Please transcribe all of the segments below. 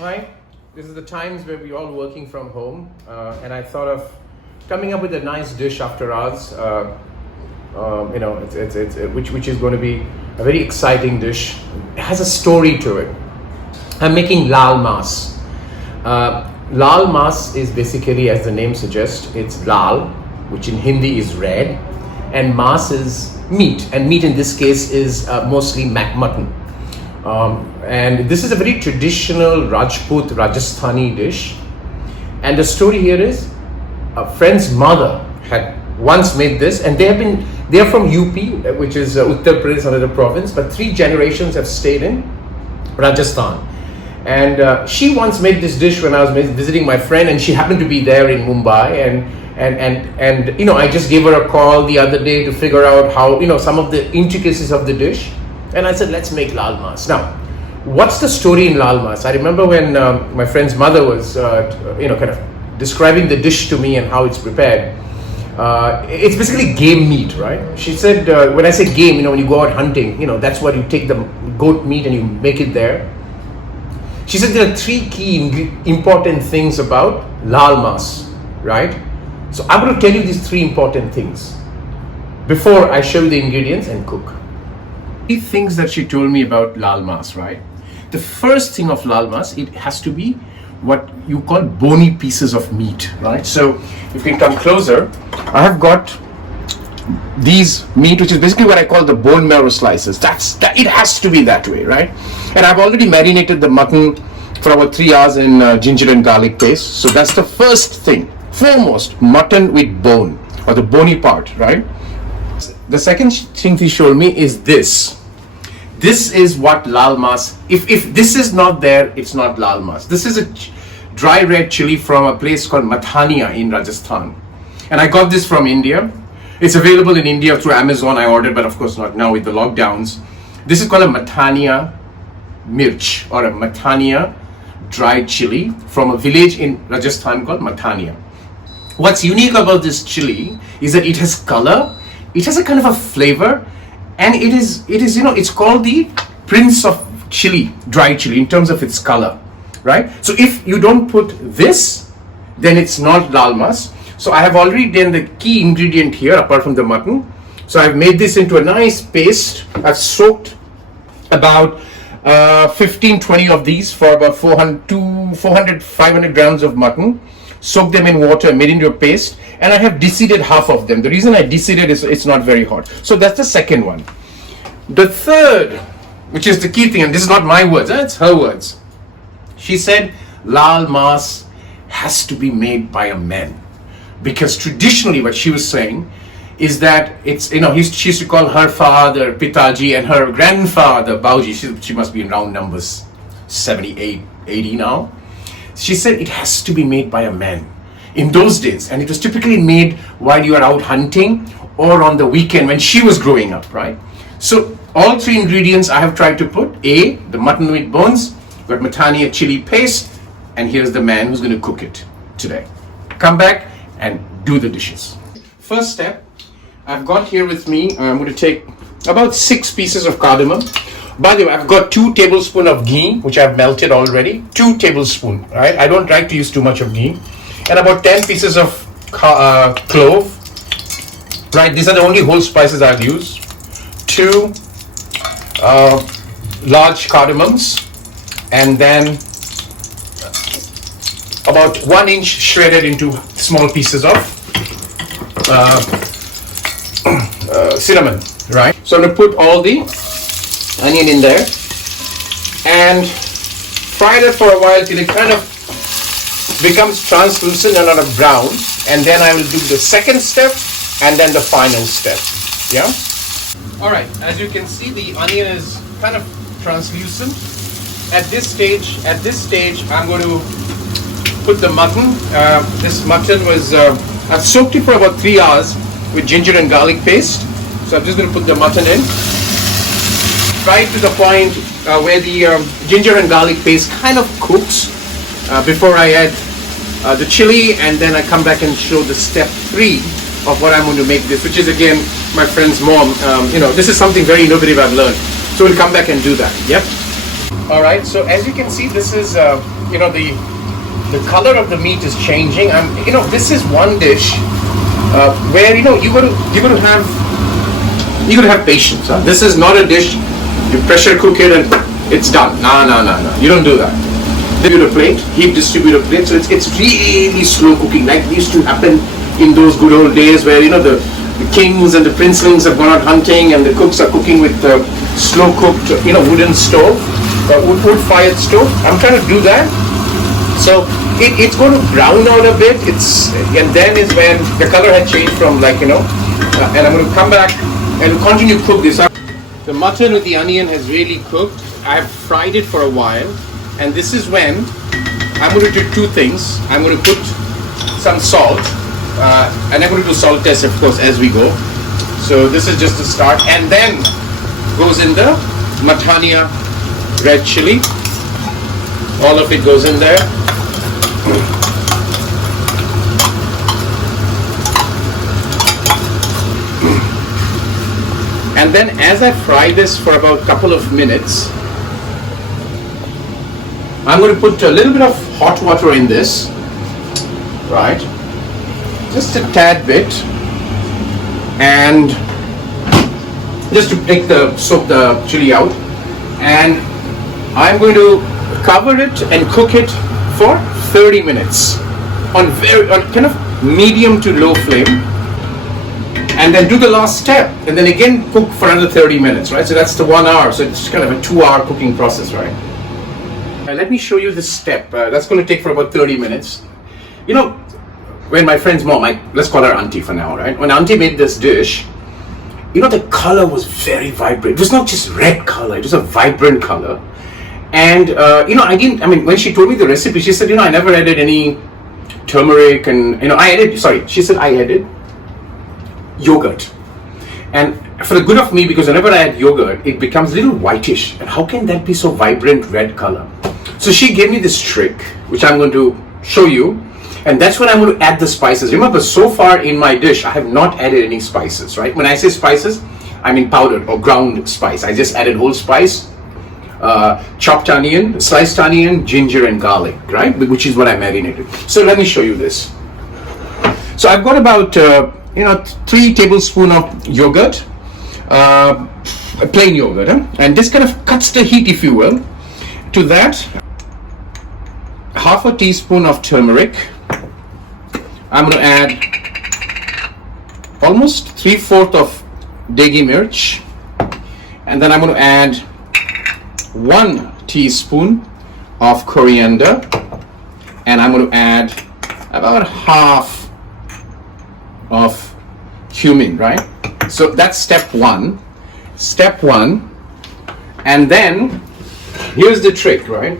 Hi, this is the times where we're all working from home, and I thought of coming up with a nice dish after hours. Which is going to be a very exciting dish. It has a story to it. I'm making Laal Maas. Laal Maas is basically, as the name suggests, it's Laal, which in Hindi is red, and Maas is meat, and meat in this case is mostly mutton. And this is a very traditional Rajput Rajasthani dish. And the story here is a friend's mother had once made this, and they are from UP, which is Uttar Pradesh, another province, but 3 generations have stayed in Rajasthan. And she once made this dish when I was visiting my friend, and she happened to be there in Mumbai, and I just gave her a call the other day to figure out how, some of the intricacies of the dish. And I said, let's make Laal Maas. Now, what's the story in Laal Maas? I remember when my friend's mother was, kind of describing the dish to me and how it's prepared. It's basically game meat, right? She said, when I say game, when you go out hunting, that's what you take the goat meat and you make it there. She said there are 3 key important things about Laal Maas, right? So I'm going to tell you these 3 important things before I show you the ingredients and cook. 3 things that she told me about Laal Maas, right? The first thing of Laal Maas, it has to be what you call bony pieces of meat, right? So if you can come closer, I have got these meat, which is basically what I call the bone marrow slices. It has to be that way, right? And I've already marinated the mutton for about 3 hours in ginger and garlic paste. So that's the first thing. Foremost, mutton with bone, or the bony part, right? The second thing she showed me is this. This is what Laal Maas, if this is not there, it's not Laal Maas. This is a dry red chili from a place called Mathania in Rajasthan. And I got this from India. It's available in India through Amazon. I ordered, but of course not now with the lockdowns. This is called a Mathania mirch, or a Mathania dry chili from a village in Rajasthan called Mathania. What's unique about this chili is that it has color, it has a kind of a flavor, and it is it's called the Prince of Chili, dry chili, in terms of its color, right? So if you don't put this, then it's not Laal Maas. So I have already done the key ingredient here, apart from the mutton. So I've made this into a nice paste. I've soaked about 15-20 of these for about 400-500 grams of mutton. Soak them in water, made into a paste, and I have deseeded half of them. The reason I deseeded is it's not very hot. So that's the second one. The third, which is the key thing, and this is not my words, it's her words. She said Laal Maas has to be made by a man, because traditionally what she was saying is that it's, she used to call her father Pitaji and her grandfather Bauji. She must be in round numbers 78, 80 now. She said it has to be made by a man in those days, and it was typically made while you are out hunting or on the weekend when she was growing up, right? So all 3 ingredients I have tried to put. The mutton with bones, got Mathania chili paste, and here's the man who's going to cook it today. Come back and do the dishes. First step, I've got here with me, I'm going to take about 6 pieces of cardamom. By the way, I've got 2 tablespoons of ghee, which I've melted already. 2 tablespoons, right? I don't like to use too much of ghee. And about 10 pieces of clove, right? These are the only whole spices I'll use. 2 large cardamoms, and then about 1 inch shredded into small pieces of cinnamon, right? So I'm going to put all the onion in there and fry that for a while till it kind of becomes translucent and not a brown, and then I will do the second step and then the final step. Yeah. All right, as you can see, the onion is kind of translucent. At this stage I'm going to put the mutton. This mutton was I've soaked it for about 3 hours with ginger and garlic paste. So I'm just going to put the mutton in right to the point where the ginger and garlic paste kind of cooks before I add the chili, and then I come back and show the step 3 of what I'm going to make this, which is again my friend's mom. This is something very innovative I've learned. So we'll come back and do that. Yep. All right. So as you can see, this is the color of the meat is changing. This is one dish where you're going to have patience. Huh? This is not a dish you pressure cook it and it's done. No. You don't do that. Distribute a plate, heat distribute a plate. So it's really slow cooking, like it used to happen in those good old days where the kings and the princelings have gone out hunting and the cooks are cooking with slow cooked wooden stove, wood fired stove. I'm trying to do that. So it's going to brown out a bit. And then is when the color had changed from and I'm going to come back and continue to cook this. The mutton with the onion has really cooked. I've fried it for a while, and this is when I'm going to do two things. I'm going to put some salt, and I'm going to do salt test, of course, as we go. So this is just the start, and then goes in the Mathania Red Chilli. All of it goes in there. And then as I fry this for about a couple of minutes, I'm going to put a little bit of hot water in this, right? Just a tad bit, and just to soak the chili out. And I'm going to cover it and cook it for 30 minutes on kind of medium to low flame. And then do the last step, and then again cook for another 30 minutes, right? So that's the 1 hour. So it's kind of a 2-hour cooking process, right? Let me show you this step. That's going to take for about 30 minutes. When my friend's mom, let's call her auntie for now, right? When auntie made this dish, the color was very vibrant. It was not just red color; it was a vibrant color. And when she told me the recipe, she said, I never added any turmeric, and she said I added yogurt. And for the good of me, because whenever I add yogurt, it becomes a little whitish. And how can that be so vibrant red color? So she gave me this trick, which I'm going to show you. And that's when I'm going to add the spices. Remember, so far in my dish, I have not added any spices, right? When I say spices, I mean powdered or ground spice. I just added whole spice, chopped onion, sliced onion, ginger, and garlic, right? Which is what I marinated. So let me show you this. So I've got about 3 tablespoons of yogurt, plain yogurt, and this kind of cuts the heat, if you will. To that, half a teaspoon of turmeric. I'm going to add almost 3/4 of deghi mirch, and then I'm going to add 1 teaspoon of coriander, and I'm going to add about half of cumin, right? So that's step one, and then here's the trick, right?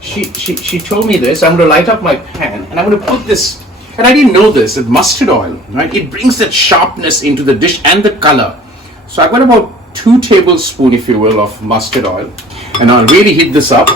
She told me this. I'm going to light up my pan, and I'm going to put this, and I didn't know this, mustard oil, right? It brings that sharpness into the dish and the color. So I've got about 2 tablespoons, if you will, of mustard oil, and I'll really heat this up.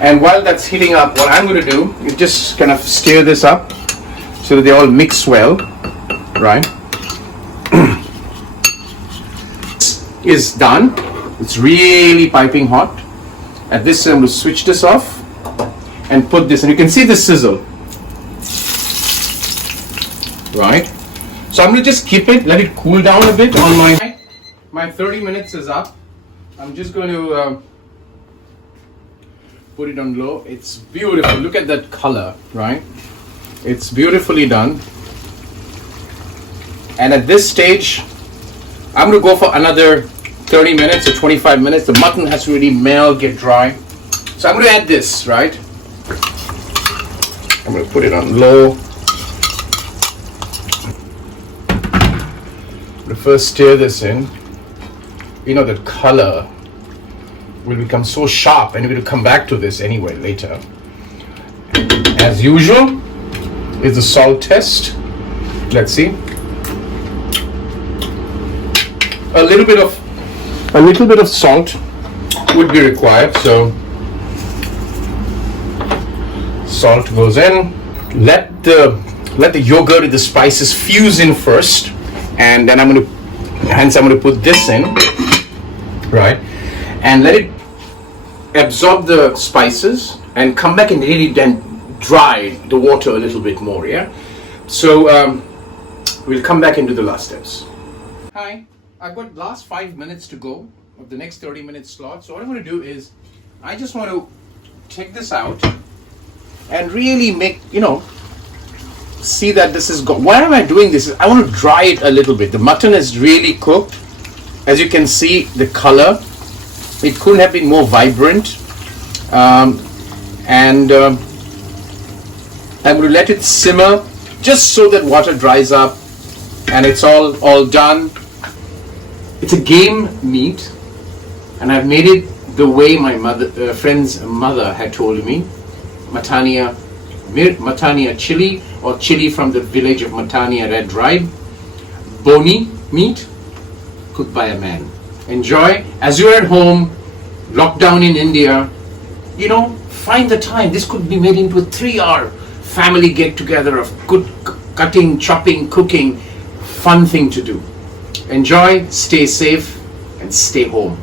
And while that's heating up, what I'm going to do is just kind of stir this up so that they all mix well, right? This is done. It's really piping hot. At this, I'm going to switch this off and put this, and you can see the sizzle, right? So I'm going to just keep it, let it cool down a bit on my 30 minutes is up. I'm just going to put it on low. It's beautiful. Look at that color, right? It's beautifully done. And at this stage, I'm going to go for another 30 minutes or 25 minutes. The mutton has to really melt, get dry. So I'm going to add this, right? I'm going to put it on low. I'm going to first stir this in. The color will become so sharp, and we're going to come back to this anyway later. As usual, is the salt test. Let's see. A little bit of salt would be required, so salt goes in. Let the yogurt and the spices fuse in first, and then I'm going to put this in, right, and let it absorb the spices and come back and really then dry the water a little bit more. Yeah. So we'll come back into the last steps. Hi, I've got last 5 minutes to go of the next 30-minute slot. So what I'm going to do is I just want to take this out and really make, see that this is why am I doing this? I want to dry it a little bit. The mutton is really cooked. As you can see, the color, it couldn't have been more vibrant. I'm going to let it simmer just so that water dries up and it's all done. It's a game meat, and I've made it the way my friend's mother had told me. Mathania chili, or chili from the village of Mathania Red Tribe. Bony meat, cooked by a man. Enjoy. As you're at home, locked down in India, find the time. This could be made into a 3-hour family get-together of good cutting, chopping, cooking. Fun thing to do. Enjoy, stay safe, and stay home.